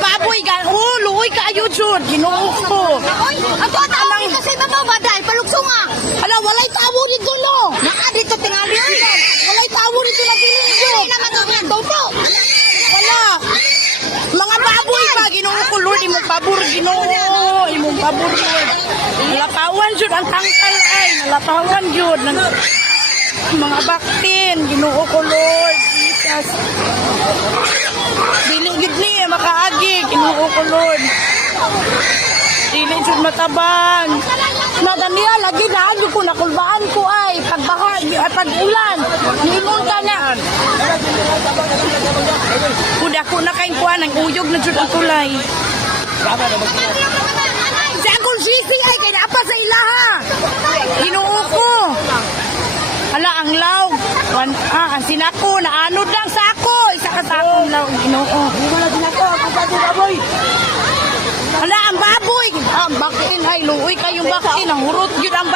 baboy gan. Oh, luoy kayo jud. Ginoo ko. Oy, ato tawag kasi mabaw baday paluksong ah. Ala, walay tawo dito no. Naka dito tingali. Walay tawo dito na bilin ko. Ay naman ang toto. Wala. Mga baboy pa, Ginoo ko, Lord, imong pabor, Ginoo. Imong pabor, Lord. Nalatawan jud ang tangkal ay, nalatawan jud ng mga baktin, Ginoo ko, Lord. Jesus. Dili gid ni makaagi, Ginoo ko, Lord. Dili jud matabang. Na Daniel, lagi na ko nakulbaan ko ay pagbaha at pag-ulan. Nimon ka na. Kuda ko na kayong kuha ng uyog na jud ang tulay. Si Uncle Sisi ay kay naapa sa ilaha. Ginoo ko. Hala ang law. Ang sinako na anod lang sa ako. Isa ka sa akong law. Ginoo. Wala din ako. Ako pa din baboy. Hala ang baboy. Ang bakin ay luoy kayong bakin. Ang hurot yun ang